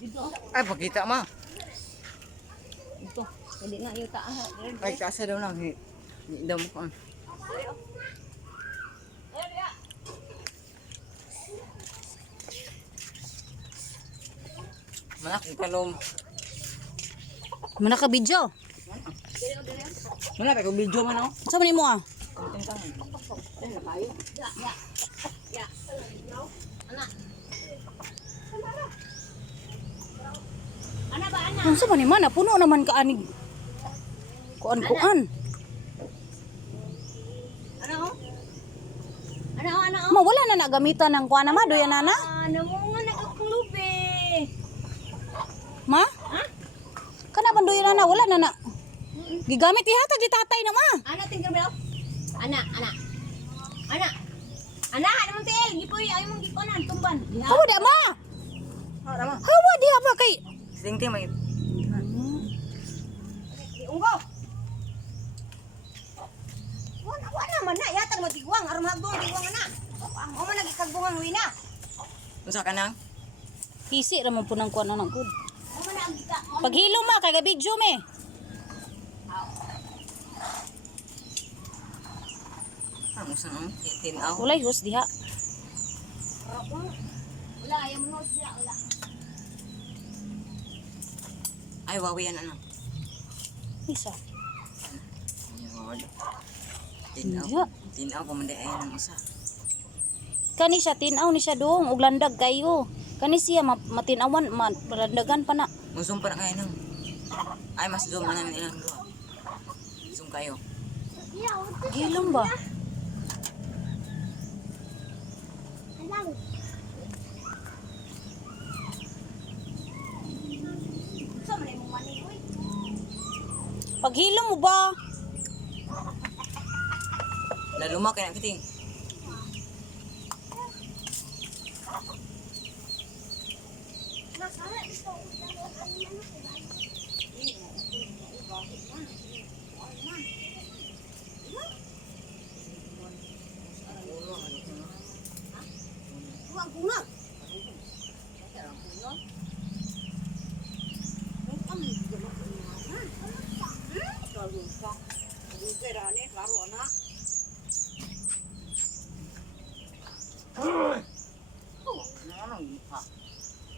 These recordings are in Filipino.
Dito. Ay, pakita ma. Dito. Pwede nga yung taas. Ay, kasa daw lang. Hindi daw mo ko. Malaki kalom. Mana ka video? Malaki ko video man ako. Sa man mo ah? Ana ba, ana? Ano sa man mana? Puno naman ka anig. Kuan. Ano? Ano, ano? Mawala na nagamitan ng kuan na ma doya nana? Ano mo nga nagkakulubi? Ma? Ha? Kana man doya nana wala na na. Gigamit ihatag di tatay na ma. Ana, tingnan mo. Ana, ana. Ana. Ana, ano mong tiil? Gipoy, ayaw mong gikonan, tumban. Hawa di ma. Tama. Hawa di ba kay Ting may. Unggo. Wala man na, yatag magigwang, aram hagdong gigwang na. Mo man nagikagbungan wina. Unsa ka nang? Hisi ra man po ng kuan anak good. Mo man ang gika. Paghilo ma kay video me. Amo sa nang tinaw. Walay hus diha. Wala, ayaw mo siya, wala. Ay, wawi yan ano. Isa. Ayun. Diha. Tinaw pa man di ay nang usa. Kani siya tinaw ni siya dong ug landag kayo. Kani siya matinawan malandagan pa na. Musum pa na kayo nang. Ay, mas zoom na namin ilang duha. Zoom kayo. Gilom ba? Sa man imong mani, uy. Paghilo mo ba? Laluma kay na kiting. Huwag kunag.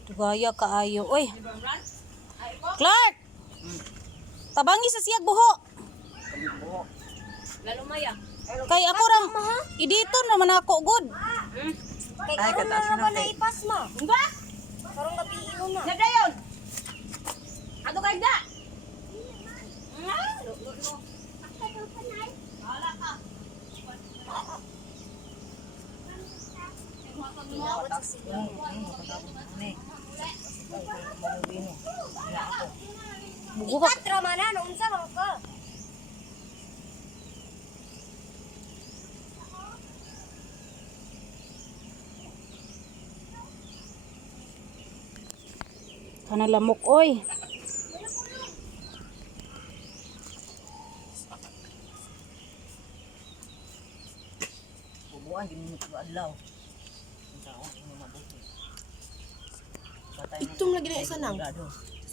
Tugaya kaayo. Oy. Clark. Tabangi sa siyag buho. Lalo maya. Kay ako rang idito naman ako good. Kay Ay, karon kataas na na naman na kay. ipas mo. Ba? Karong gabi ino na. Gada yon. Ato kay da. Wala ka. Bugo ba? Patra man na unsa man ka? Kana lamok oy. Bubuan gini mo adlaw. Itum lagi na isa nang.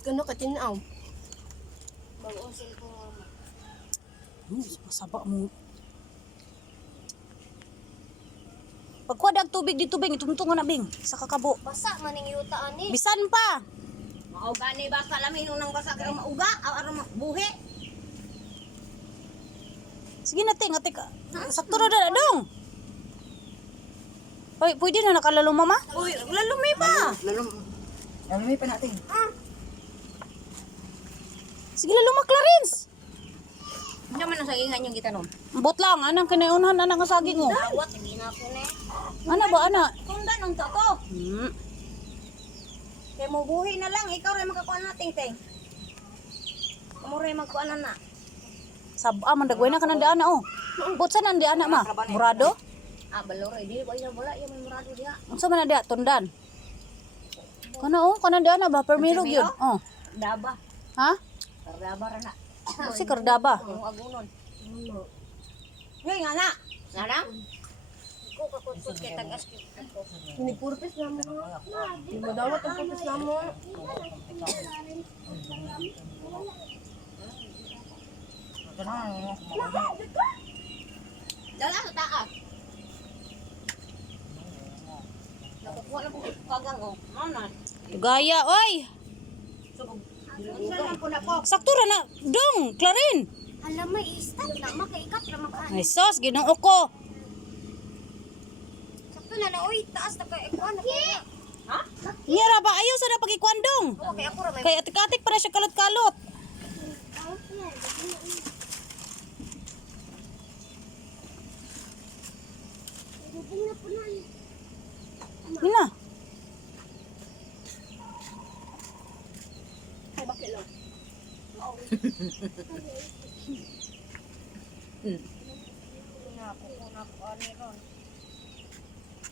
Gano ka tinaw. Pasaba mo. Pagkuha dag tubig dito bing itungtungan na bing sa kakabo. Basa man ning yuta ani. Bisan pa. Mao gani ba sa lamin nang basa ka mauga aron buhi. Sige na ting atik. Sakto ra na dong. Hoy, pwede na nakalalo mama? Uy, lalumi pa. Lalumi pa natin. Sige lalo Clarence. Hindi man ang sagingan yung gitanom. Bot lang anang kinayunhan anang nga saging mo. Dawat hindi na ako ne. Ana ba ana? Kung ganong toto. Hmm. Kay mo buhi na lang ikaw ray makakuan na ting. Amo ray magkuan na. Saba man dagway na kanang diana oh. Bot sa nang diana ma? Murado? Ah, balor di ba ina bola yung may murado diha. Unsa man na dia tundan? Kana oh, kana diana ba permirog yun. Oh. Daba. Ha? Daba ra na. Si Kardaba. Yung agunon. Ngay nga na. Nana? Ko kakutut kay tagas ko. Ni purpose na mo. Madawat ang putis na mo. Dala sa taas. Nakukuha na po kagang o. Mana? Gaya, oy. Unsa lang po na po. Sakto ra na, dong, Clarin. Alam mo, i-stop na. Makaikat na makahan. Ay sos, ginoo ko. Sakto na na. Uy, taas na kayo. Ikuha na kayo. Ha? Ngira ba, ayaw sa na pagkikwandong. Okay, ako ra may... Kay atik-atik para siya kalot-kalot. Hina. Ay, bakit lang?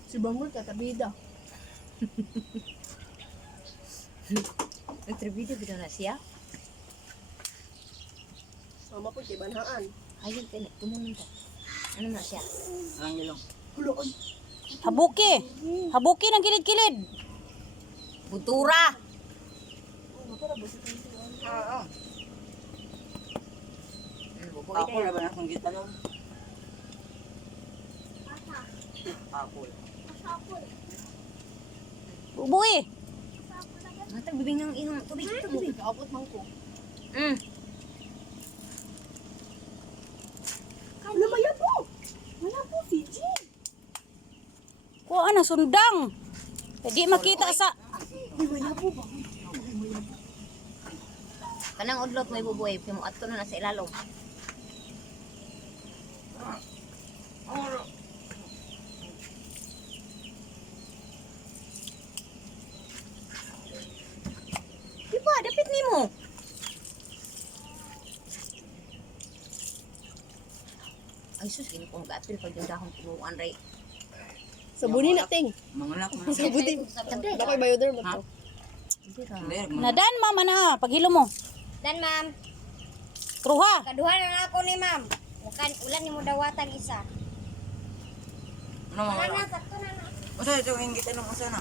Si Bangol katabida. Nagtribida bida na siya. Sama po kay banhaan. Ayun, tumunan to. Ano na siya? Ang ilong. Huloy. Habuki. Habuki ng kilid-kilid. Butura! Oo. Ako na ba na kung kita lang? Apple. Bubuhi. Matag bibing ng inong tubig. Tubig, kaabot man ko. Lumaya po! Wala po, Fiji! Kuha na sundang. Hindi makita sa... Lumaya po ba? Kanang udlot may bubuhay. Kaya mo ato na nasa ilalong. Di ba? Dapit ni mo. Ay sus, gini kong gatil pag yung dahon tumuan ray. Sabunin natin. Mangalak mo. Sabunin. Dakoy bioderm mo to. Nadan, mama na. Paghilo mo. Dan, ma'am. Kruha. Kaduha na ako ni ma'am. Ulan ni mo dawatang isa. Ano Wala mga? na, sakto na na. Usa ito yung kita nung usa na.